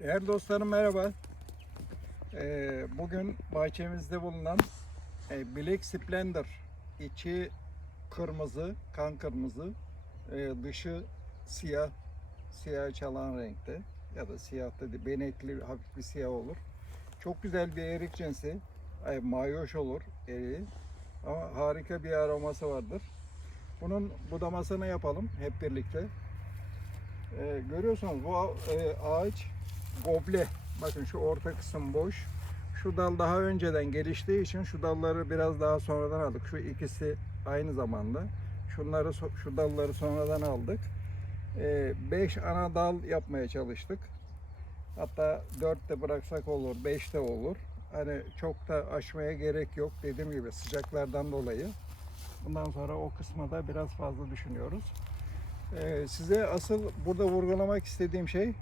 Değerli dostlarım merhaba. Bugün bahçemizde bulunan Black Splendor, içi kırmızı, kan kırmızı, dışı siyah, siyah çalan renkte ya da siyah da değil, benekli hafif bir siyah olur. Çok güzel bir erik cinsi, mayoş olur eriği ama harika bir aroması vardır. Bunun budamasını yapalım hep birlikte. Görüyorsunuz bu ağaç goble. Bakın şu orta kısım boş. Şu dal daha önceden geliştiği için şu dalları biraz daha sonradan aldık. Şu ikisi aynı zamanda. Şu dalları sonradan aldık. 5 ana dal yapmaya çalıştık. Hatta 4 de bıraksak olur, 5 de olur. Hani çok da aşmaya gerek yok. Dediğim gibi sıcaklardan dolayı. Bundan sonra o kısma da biraz fazla düşünüyoruz. Size asıl burada vurgulamak istediğim şey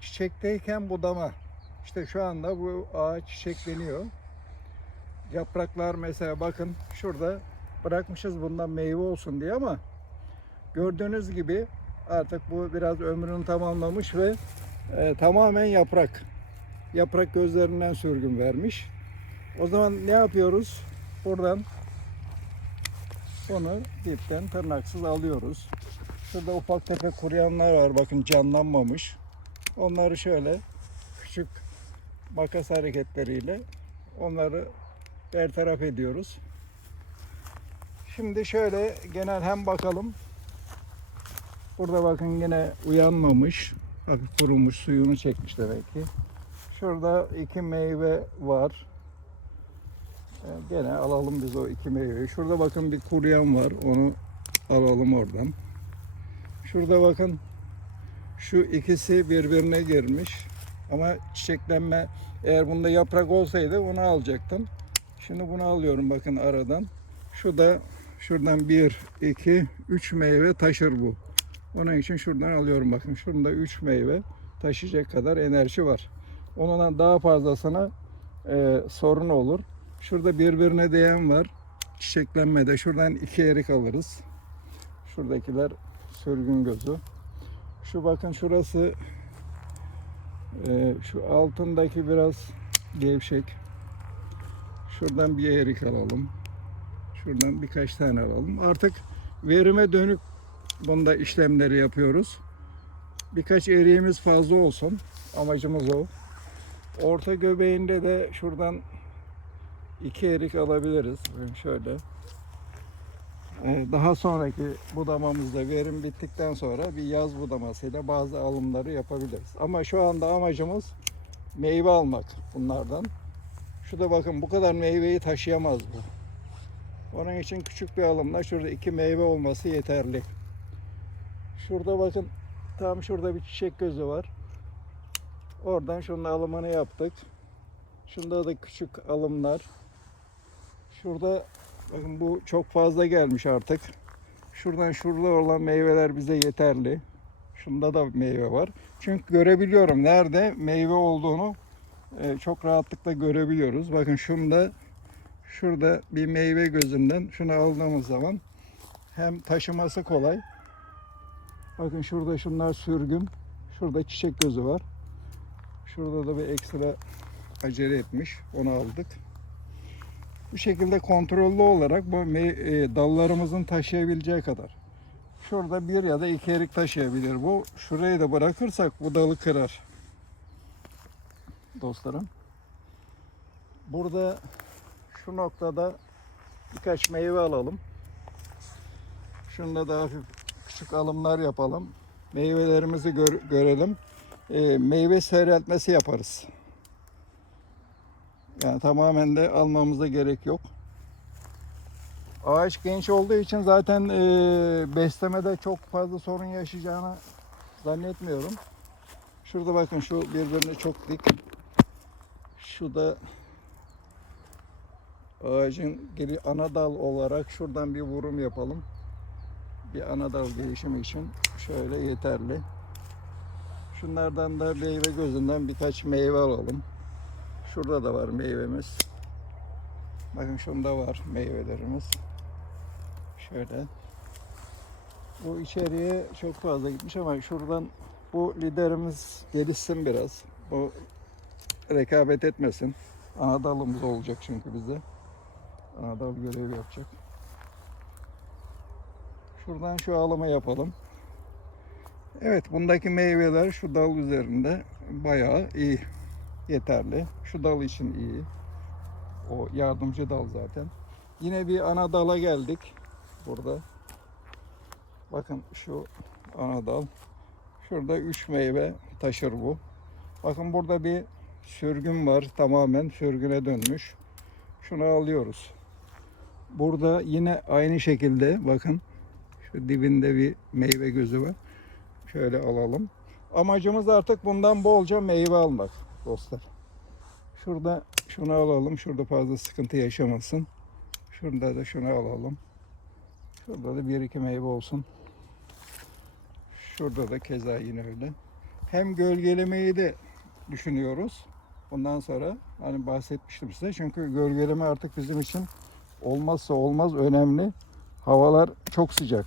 çiçekteyken budama. İşte şu anda bu ağaç çiçekleniyor. Yapraklar mesela bakın şurada bırakmışız bundan meyve olsun diye ama gördüğünüz gibi artık bu biraz ömrünü tamamlamış ve tamamen yaprak. Yaprak gözlerinden sürgün vermiş. O zaman ne yapıyoruz? Buradan bunu dipten tırnaksız alıyoruz. Şurada ufak tefek kuruyanlar var. Bakın canlanmamış. Onları şöyle küçük makas hareketleriyle onları bertaraf ediyoruz. Şimdi şöyle genel hem bakalım. Burada bakın yine uyanmamış. Hafif kurumuş, suyunu çekmiş demek ki. Şurada 2 meyve var. Gene alalım biz o 2 meyveyi. Şurada bakın bir kuruyan var. Onu alalım oradan. Şurada bakın şu ikisi birbirine girmiş. Ama çiçeklenme, eğer bunda yaprak olsaydı onu alacaktım. Şimdi bunu alıyorum bakın aradan. Şu da şuradan 1, 2, 3 meyve taşır bu. Onun için şuradan alıyorum bakın. Şurada 3 meyve taşıyacak kadar enerji var. Ondan daha fazlasına sorun olur. Şurada birbirine değen var. Çiçeklenmede şuradan 2 erik alırız. Şuradakiler sürgün gözü. Şu bakın şurası şu altındaki biraz gevşek. Şuradan bir erik alalım. Şuradan birkaç tane alalım. Artık verime dönük bunda işlemleri yapıyoruz. Birkaç eriğimiz fazla olsun. Amacımız o. Orta göbeğinde de şuradan 2 erik alabiliriz. Şöyle. Daha sonraki budamamızda verim bittikten sonra bir yaz budamasıyla bazı alımları yapabiliriz. Ama şu anda amacımız meyve almak bunlardan. Şu da bakın bu kadar meyveyi taşıyamaz bu. Onun için küçük bir alımla şurada 2 meyve olması yeterli. Şurada bakın tam şurada bir çiçek gözü var. Oradan şunun alımını yaptık. Şunda da küçük alımlar. Şurada bakın bu çok fazla gelmiş artık. Şurada olan meyveler bize yeterli. Şunda da meyve var. Çünkü görebiliyorum nerede meyve olduğunu çok rahatlıkla görebiliyoruz. Bakın şurada bir meyve gözünden şunu aldığımız zaman hem taşıması kolay. Bakın şurada şunlar sürgün. Şurada çiçek gözü var. Şurada da bir ekstra acele etmiş. Onu aldık. Bu şekilde kontrollü olarak bu dallarımızın taşıyabileceği kadar. Şurada 1 ya da 2 erik taşıyabilir bu. Şurayı da bırakırsak bu dalı kırar. Dostlarım. Burada şu noktada birkaç meyve alalım. Şunda da hafif küçük alımlar yapalım. Meyvelerimizi görelim. Meyve seyreltmesi yaparız. Yani tamamen de almamıza gerek yok. Ağaç genç olduğu için zaten beslemede çok fazla sorun yaşayacağını zannetmiyorum. Şurada bakın şu birbirine çok dik. Şu da ağacın geri ana dal olarak şuradan bir vurum yapalım. Bir ana dal gelişimi için şöyle yeterli. Şunlardan da meyve gözünden birkaç meyve alalım. Şurada da var meyvemiz. Bakın şunda var meyvelerimiz. Şöyle. Bu içeriye çok fazla gitmiş ama şuradan Bu liderimiz gelişsin biraz. Bu rekabet etmesin. Ana dalımız olacak çünkü bize. Ana dal görevi yapacak. Şuradan şu alımı yapalım. Evet, bundaki meyveler şu dal üzerinde bayağı iyi. Yeterli. Şu dal için iyi. O yardımcı dal zaten. Yine bir ana dala geldik. Burada. Bakın şu ana dal. Şurada 3 meyve taşır bu. Bakın burada bir sürgün var. Tamamen sürgüne dönmüş. Şunu alıyoruz. Burada yine aynı şekilde bakın. Şu dibinde bir meyve gözü var. Şöyle alalım. Amacımız artık bundan bolca meyve almak dostlar. Şurada şunu alalım. Şurada fazla sıkıntı yaşamasın. Şurada da şunu alalım. Şurada da bir iki meyve olsun. Şurada da keza yine öyle. Hem gölgelemeyi de düşünüyoruz. Bundan sonra hani bahsetmiştim size. Çünkü gölgeleme artık bizim için olmazsa olmaz, önemli. Havalar çok sıcak.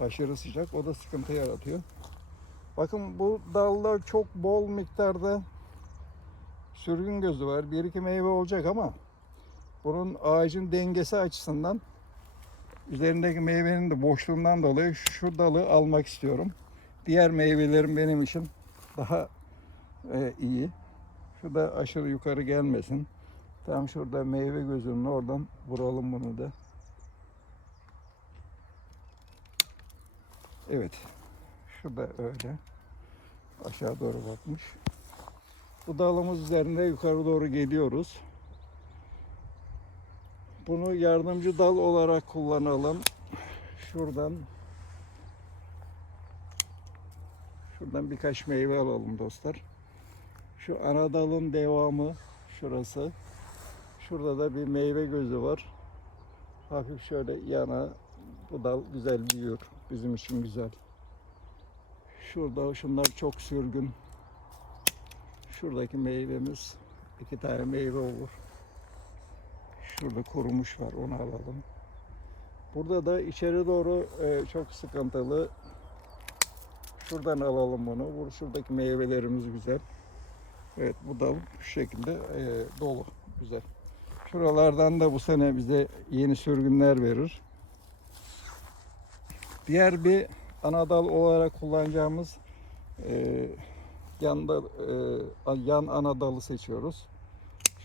Aşırı sıcak. O da sıkıntı yaratıyor. Bakın bu dalda çok bol miktarda sürgün gözü var. Bir iki meyve olacak ama bunun ağacın dengesi açısından üzerindeki meyvenin de boşluğundan dolayı şu dalı almak istiyorum. Diğer meyvelerim benim için daha iyi. Şu da aşırı yukarı gelmesin. Tam şurada meyve gözünün oradan vuralım bunu da. Evet. Şu da öyle. Aşağı doğru bakmış. Bu dalımız üzerinde yukarı doğru geliyoruz. Bunu yardımcı dal olarak kullanalım. Şuradan birkaç meyve alalım dostlar. Şu ana dalın devamı şurası. Şurada da bir meyve gözü var. Hafif şöyle yana, bu dal güzel büyüyor. Bizim için güzel. Şurada şunlar çok sürgün. Şuradaki meyvemiz 2 tane meyve olur. Şurada kurumuş var, onu alalım. Burada da içeri doğru çok sıkıntılı. Şuradan alalım bunu. Şuradaki meyvelerimiz güzel. Evet, bu dal şu şekilde dolu. Güzel. Şuralardan da bu sene bize yeni sürgünler verir. Diğer bir ana dal olarak kullanacağımız yan ana dalı seçiyoruz.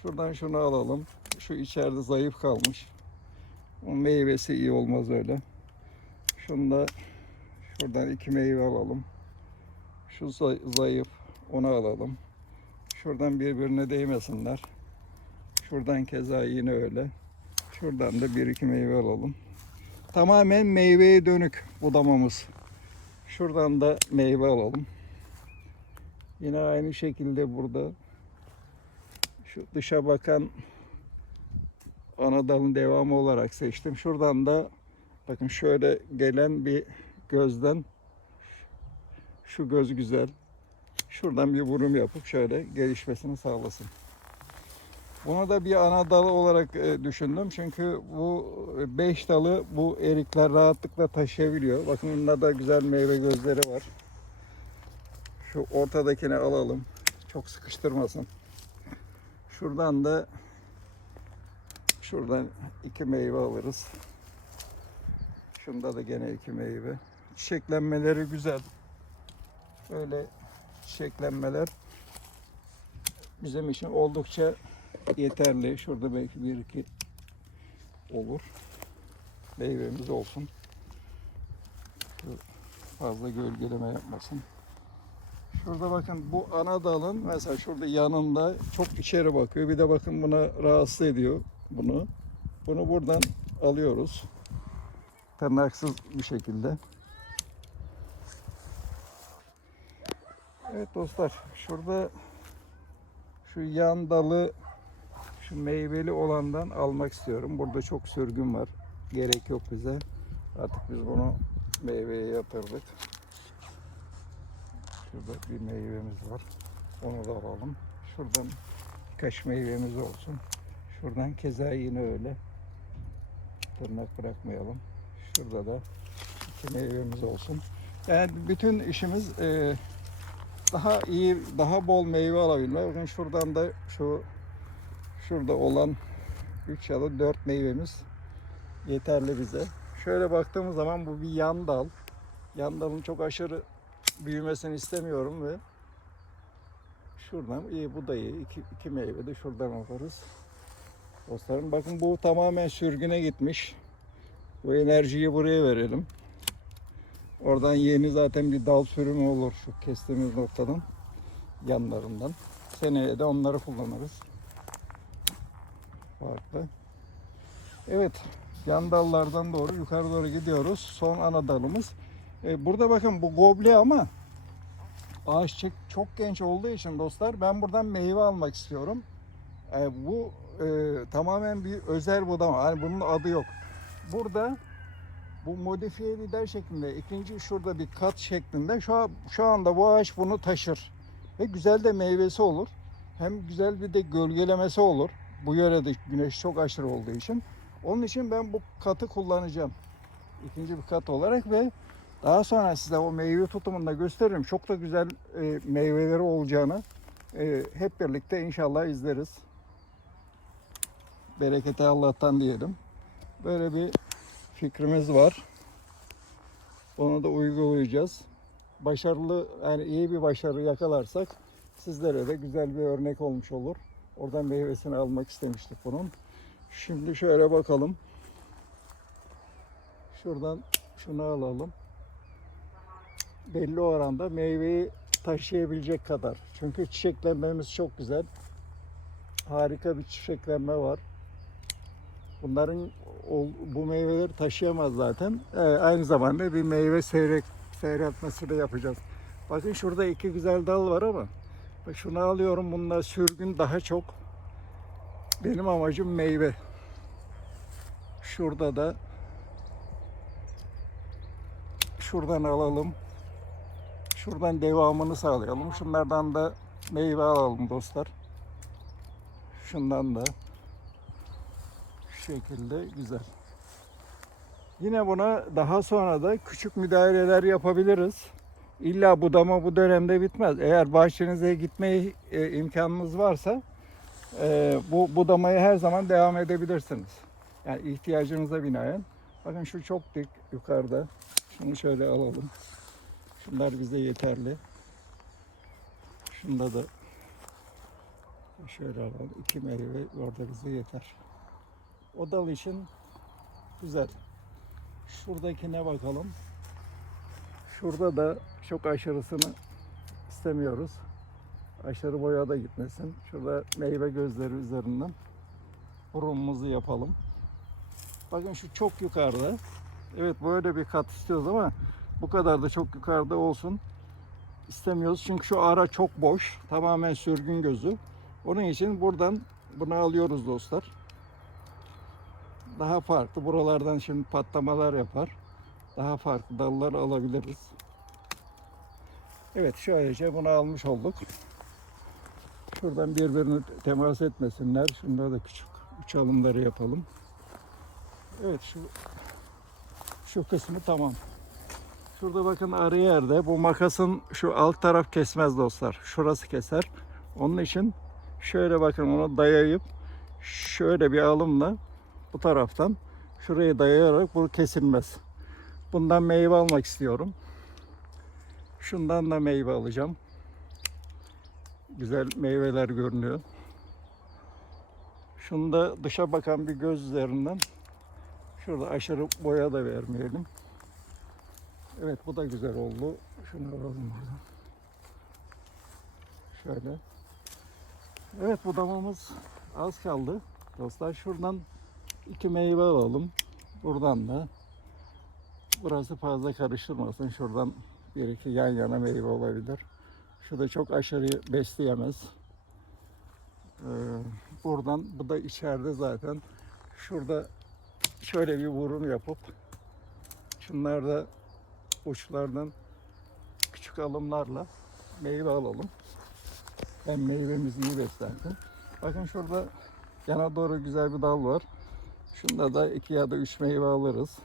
Şuradan şunu alalım. Şu içeride zayıf kalmış. O meyvesi iyi olmaz öyle. Şunu da şuradan 2 meyve alalım. Şu zayıf, onu alalım. Şuradan birbirine değmesinler. Şuradan keza yine öyle. Şuradan da bir iki meyve alalım. Tamamen meyveye dönük budamamız. Şuradan da meyve alalım. Yine aynı şekilde burada şu dışa bakan ana dalın devamı olarak seçtim. Şuradan da bakın şöyle gelen bir gözden, şu göz güzel. Şuradan bir vurum yapıp şöyle gelişmesini sağlasın. Bunu da bir ana dalı olarak düşündüm. Çünkü bu 5 dalı bu erikler rahatlıkla taşıyabiliyor. Bakın bunda da güzel meyve gözleri var. Şu ortadakini alalım. Çok sıkıştırmasın. Şuradan 2 meyve alırız. Şunda da gene 2 meyve. Çiçeklenmeleri güzel. Böyle çiçeklenmeler bizim için oldukça yeterli. Şurada belki 1-2 olur. Meyvemiz olsun. Fazla gölgeleme yapmasın. Şurada bakın bu ana dalın mesela şurada yanında çok içeri bakıyor. Bir de bakın buna rahatsız ediyor bunu. Bunu buradan alıyoruz. Tırnaksız bir şekilde. Evet dostlar, şurada şu yan dalı, şu meyveli olandan almak istiyorum. Burada çok sürgün var. Gerek yok bize. Artık biz bunu meyveye yatırdık. Şurada bir meyvemiz var. Onu da alalım. Şuradan birkaç meyvemiz olsun. Şuradan keza yine öyle. Tırnak bırakmayalım. Şurada da 2 meyvemiz olsun. Yani bütün işimiz daha iyi, daha bol meyve alabilmek. Bakın şuradan da şurada olan 3 ya da 4 meyvemiz yeterli bize. Şöyle baktığımız zaman bu bir yan dal. Yan dalın çok aşırı büyümesini istemiyorum ve şuradan iyi, bu da iyi. İki meyve de şuradan alırız. Dostlarım bakın, bu tamamen sürgüne gitmiş. Bu enerjiyi buraya verelim. Oradan yeni zaten bir dal sürümü olur şu kestiğimiz noktadan, yanlarından. Seneye de onları kullanırız. Farklı. Evet, yan dallardan doğru yukarı doğru gidiyoruz. Son ana dalımız. Burada bakın bu goble ama ağaç çok genç olduğu için dostlar ben buradan meyve almak istiyorum. Bu tamamen bir özel budama. Hani bunun adı yok. Burada bu modifiye lider şeklinde, ikinci şurada bir kat şeklinde şu anda bu ağaç bunu taşır. Ve güzel de meyvesi olur. Hem güzel bir de gölgelemesi olur. Bu yörede güneş çok aşırı olduğu için. Onun için ben bu katı kullanacağım. İkinci bir kat olarak ve daha sonra size o meyve tutumunda gösteririm. Çok da güzel meyveleri olacağını hep birlikte inşallah izleriz. Bereketi Allah'tan diyelim. Böyle bir fikrimiz var. Onu da uygulayacağız. Başarılı, yani iyi bir başarı yakalarsak sizlere de güzel bir örnek olmuş olur. Oradan meyvesini almak istemiştik bunun. Şimdi şöyle bakalım. Şuradan şunu alalım. Belli oranda meyveyi taşıyabilecek kadar. Çünkü çiçeklenmemiz çok güzel. Harika bir çiçeklenme var. Bunların bu meyveleri taşıyamaz zaten. Aynı zamanda bir meyve seyretmesi de yapacağız. Bakın şurada iki güzel dal var ama bak şunu alıyorum. Bunda sürgün daha çok. Benim amacım meyve. Şurada da şuradan alalım. Şuradan devamını sağlayalım. Şunlardan da meyve alalım dostlar. Şundan da şu şekilde güzel. Yine buna daha sonra da küçük müdahaleler yapabiliriz. İlla budama bu dönemde bitmez. Eğer bahçenize gitmeye imkanınız varsa bu budamaya her zaman devam edebilirsiniz. Yani ihtiyacınıza binaen. Bakın şu çok dik yukarıda. Şunu şöyle alalım. Şunlar bize yeterli. Şunda da şöyle alalım. 2 meyve orada bize yeter. O dal için güzel. Şuradakine bakalım. Şurada da çok aşırısını istemiyoruz. Aşırı boya da gitmesin. Şurada meyve gözleri üzerinden burunumuzu yapalım. Bakın şu çok yukarıda. Evet, böyle bir kat istiyoruz ama bu kadar da çok yukarıda olsun istemiyoruz. Çünkü şu ara çok boş. Tamamen sürgün gözü. Onun için buradan bunu alıyoruz dostlar. Daha farklı. Buralardan şimdi patlamalar yapar. Daha farklı dallar alabiliriz. Evet, şöylece bunu almış olduk. Şuradan birbirini temas etmesinler. Şunları da küçük uçalımları yapalım. Evet, şu kısmı tamam. Şurada bakın arı yerde. Bu makasın şu alt taraf kesmez dostlar. Şurası keser. Onun için şöyle bakın onu dayayıp şöyle bir alımla bu taraftan şurayı dayayarak bu kesilmez. Bundan meyve almak istiyorum. Şundan da meyve alacağım. Güzel meyveler görünüyor. Şunu da dışa bakan bir göz üzerinden şurada aşırı boya da vermeyelim. Evet, bu da güzel oldu. Şunu alalım buradan. Şöyle. Evet, budamamız az kaldı. Dostlar şuradan 2 meyve alalım. Buradan da. Burası fazla karıştırmasın. Şuradan 1-2 yan yana meyve olabilir. Şu da çok aşırı besleyemez. Buradan, bu da içeride zaten. Şurada şöyle bir burun yapıp şunlar da uçlardan küçük alımlarla meyve alalım. Hem meyvemiz iyi beslensin. Bakın şurada yana doğru güzel bir dal var. Şunda da 2 ya da 3 meyve alırız.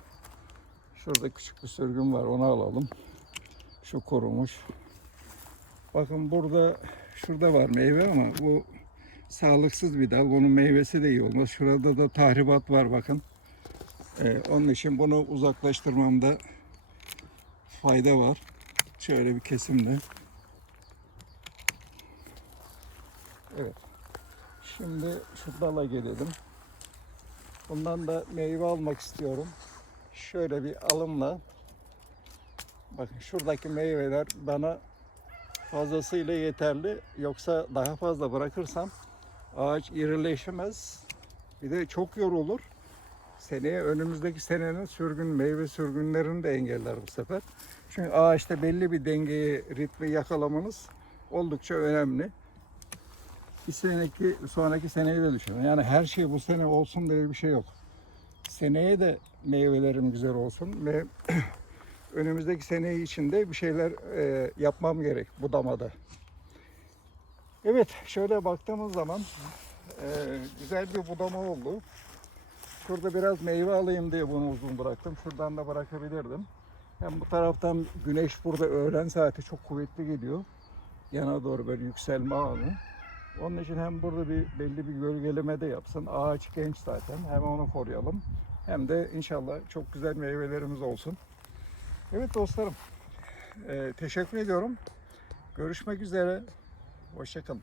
Şurada küçük bir sürgün var, onu alalım. Şu kurumuş. Bakın burada, şurada var meyve ama bu sağlıksız bir dal. Bunun meyvesi de iyi olmaz. Şurada da tahribat var bakın. Onun için bunu uzaklaştırmamda fayda var. Şöyle bir kesimle. Evet. Şimdi şu dala gelelim. Bundan da meyve almak istiyorum. Şöyle bir alımla. Bakın şuradaki meyveler bana fazlasıyla yeterli. Yoksa daha fazla bırakırsam ağaç irileşemez. Bir de çok yorulur. Seneye, önümüzdeki senenin meyve sürgünlerini de engeller bu sefer. Çünkü ağaçta belli bir dengeyi, ritmi yakalamanız oldukça önemli. Sonraki seneye de düşünün. Yani her şey bu sene olsun diye bir şey yok. Seneye de meyvelerim güzel olsun ve önümüzdeki sene içinde bir şeyler yapmam gerek budamada. Evet, şöyle baktığımız zaman güzel bir budama oldu. Şurada biraz meyve alayım diye bunu uzun bıraktım. Şuradan da bırakabilirdim. Hem bu taraftan güneş burada öğlen saati çok kuvvetli geliyor. Yana doğru böyle yükselme anı. Onun için hem burada belli bir gölgeleme de yapsın. Ağaç genç zaten. Hem onu koruyalım. Hem de inşallah çok güzel meyvelerimiz olsun. Evet dostlarım. Teşekkür ediyorum. Görüşmek üzere. Hoşça kalın.